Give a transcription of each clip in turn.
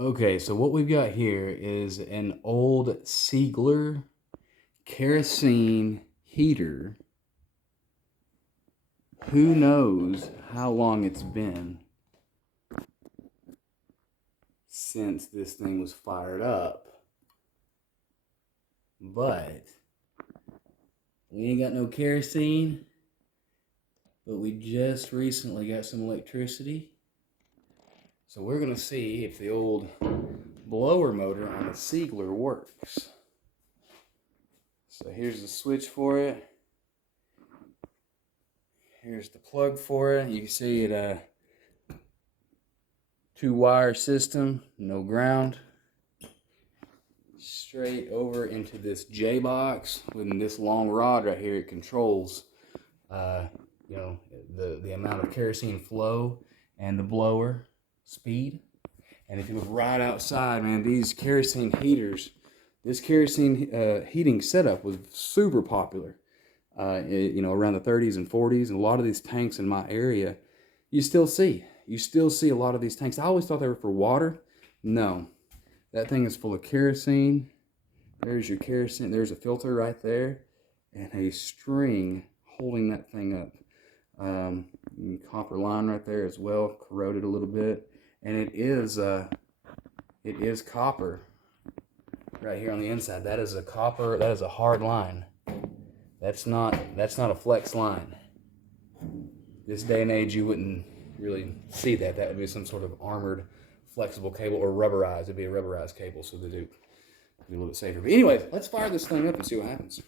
Okay, so what we've got here is an old Siegler kerosene heater. Who knows how long it's been since this thing was fired up. But we ain't got no kerosene, but we just recently got some electricity. So we're gonna see if the old blower motor on the Siegler works. So here's the switch for it. Here's the plug for it. You can see it, 2-wire system, no ground. Straight over into this J box with this long rod right here. It controls, the amount of kerosene flow and the blower speed. And if you look right outside, man, these kerosene heaters, this kerosene heating setup was super popular. Around the 30s and 40s, and a lot of these tanks in my area, you still see a lot of these tanks. I always thought they were for water. No, that thing is full of kerosene. There's your kerosene. There's a filter right there, and a string holding that thing up. Copper line right there as well, corroded a little bit, and it is copper right here on the inside. That is a copper. That is a hard line. That's not a flex line. This day and age, you wouldn't really see that. That would be some sort of armored, flexible cable, or rubberized. It'd be a rubberized cable, so they do be a little bit safer. But anyways, let's fire this thing up and see what happens.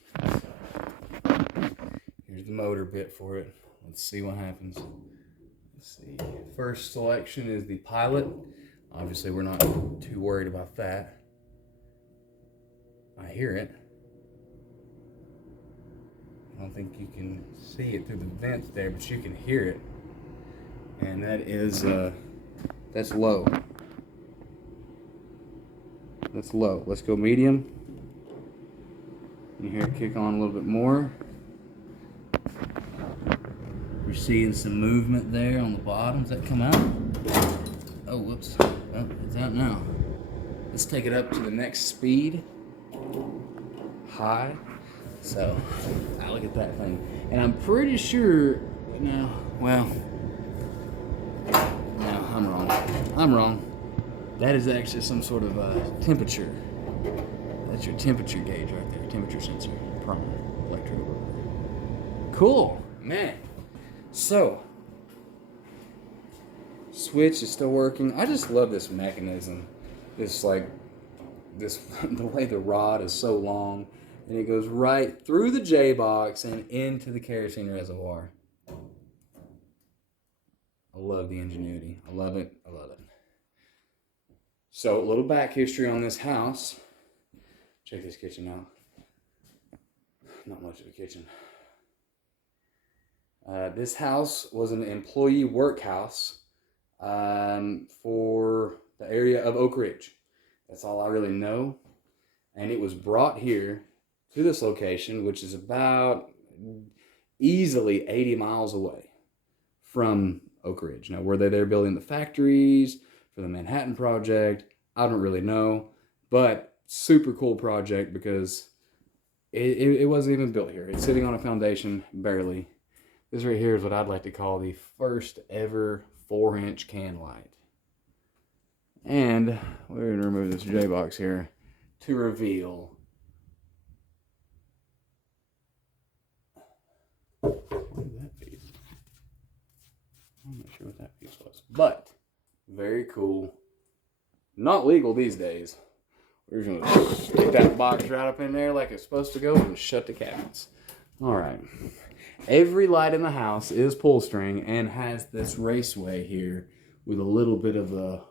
Here's the motor bit for it. Let's see what happens. Let's see. First selection is the pilot. Obviously, we're not too worried about that. I hear it. I don't think you can see it through the vents there, but you can hear it. And that is, that's low. That's low. Let's go medium. You hear it kick on a little bit more. We're seeing some movement there on the bottom. Does that come out? Oh, whoops. Oh, it's out now. Let's take it up to the next speed. High. So, look at that thing. And I'm pretty sure, no, I'm wrong. That is actually some sort of temperature. That's your temperature gauge right there, temperature sensor, prime, electrical. Cool, man. So, switch is still working. I just love this mechanism. The way the rod is so long. And it goes right through the J box and into the kerosene reservoir. I love the ingenuity. I love it. I love it. So, a little back history on this house. Check this kitchen out. Not much of a kitchen. This house was an employee workhouse for the area of Oak Ridge. That's all I really know. And it was brought here to this location, which is about easily 80 miles away from Oak Ridge. Now, were they there building the factories for the Manhattan Project? I don't really know, but super cool project because it wasn't even built here. It's sitting on a foundation, barely. This right here is what I'd like to call the first ever 4-inch can light. And we're going to remove this J box here to reveal that piece. I'm not sure what that piece was, but very cool. Not legal these days. We're just gonna stick that box right up in there like it's supposed to go and shut the cabinets. All right. Every light in the house is pull string and has this raceway here with a little bit of a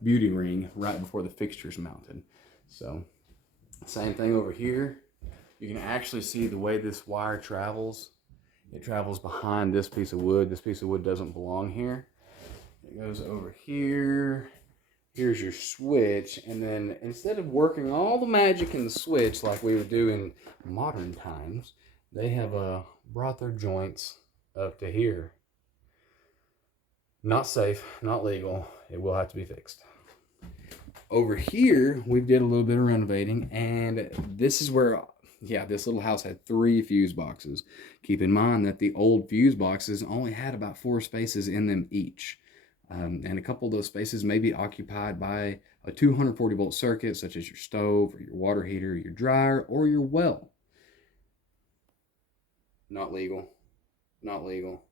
beauty ring right before the fixture's mounted. So, same thing over here. You can actually see the way this wire travels. It travels behind this piece of wood. This piece of wood doesn't belong here. It goes over here. Here's your switch. And then instead of working all the magic in the switch like we would do in modern times, they have brought their joints up to here. Not safe, not legal. It will have to be fixed. Over here, we did a little bit of renovating, and this is where, yeah, this little house had 3 fuse boxes. Keep in mind that the old fuse boxes only had about 4 spaces in them each. And a couple of those spaces may be occupied by a 240 volt circuit, such as your stove, or your water heater, your dryer, or your well. Not legal. Not legal.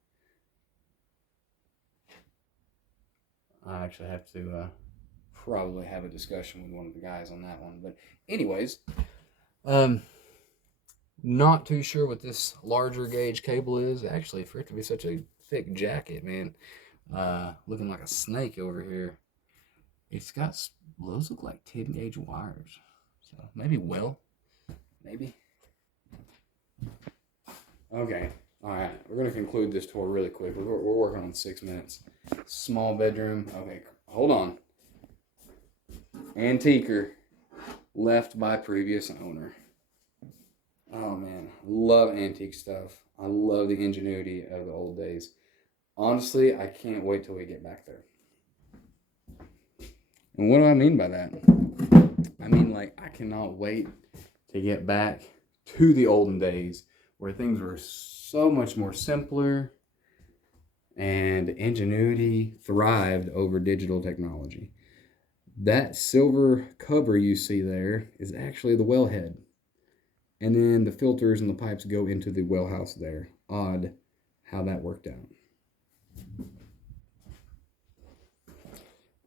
I actually have to probably have a discussion with one of the guys on that one. But anyways, not too sure what this larger gauge cable is. Actually, for it to be such a thick jacket, man, looking like a snake over here. It's got, those look like 10 gauge wires. So maybe maybe. Okay, all right. We're gonna conclude this tour really quick. We're working on 6 minutes. Small bedroom. Okay, hold on. Antiquer, left by previous owner. Oh man, love antique stuff. I love the ingenuity of the old days. Honestly, I can't wait till we get back there. And what do I mean by that? I mean, like, I cannot wait to get back to the olden days where things were so much more simpler and ingenuity thrived over digital technology. That silver cover you see there is actually the wellhead. And then the filters and the pipes go into the well house there. Odd how that worked out.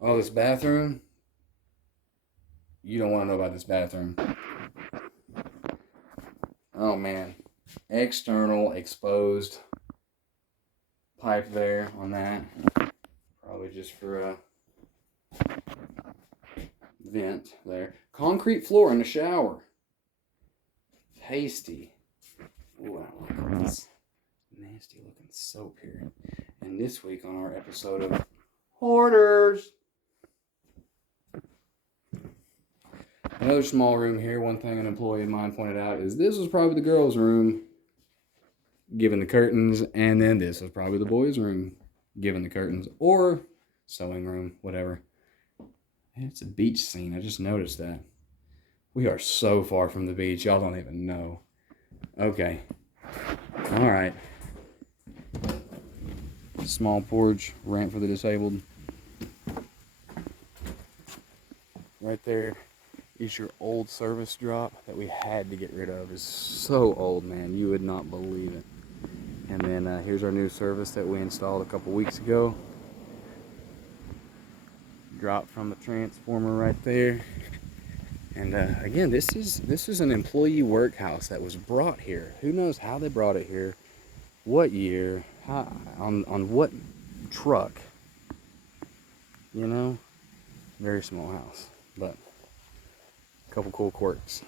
Oh, this bathroom. You don't want to know about this bathroom. Oh man. External exposed pipe there on that. Probably just for a vent there. Concrete floor in the shower. Tasty. Ooh, I like all this nasty looking soap here. And this week on our episode of Hoarders. Another small room here. One thing an employee of mine pointed out is this was probably the girls' room, given the curtains, and then this was probably the boys' room, given the curtains, or sewing room, whatever. And it's a beach scene. I just noticed that. We are so far from the beach. Y'all don't even know. Okay. All right. Small porch, ramp for the disabled. Right there is your old service drop that we had to get rid of. It's so old, man. You would not believe it. And then here's our new service that we installed a couple weeks ago. Drop from the transformer right there. And again, this is an employee workhouse that was brought here. Who knows how they brought it here, what year, how, on what truck. You know, very small house, but a couple cool quirks.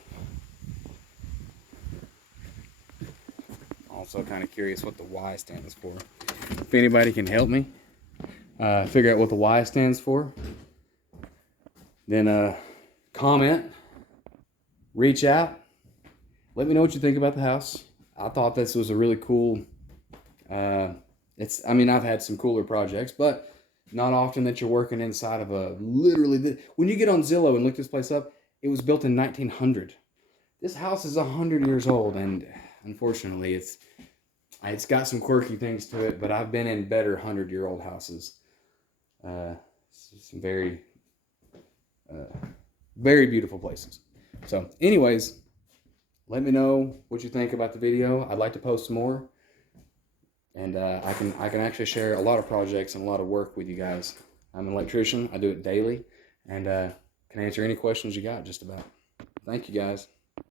Also kind of curious what the Y stands for. If anybody can help me figure out what the Y stands for, then comment, reach out, let me know what you think about the house. I thought this was a really cool, I mean, I've had some cooler projects, but not often that you're working inside of a, literally, when you get on Zillow and look this place up, it was built in 1900. This house is 100 years old, and unfortunately, it's got some quirky things to it, but I've been in better 100-year-old houses. Some very, very beautiful places. So anyways, let me know what you think about the video. I'd like to post some more, and I can actually share a lot of projects and a lot of work with you guys. I'm an electrician. I do it daily, and can answer any questions you got just about. Thank you guys.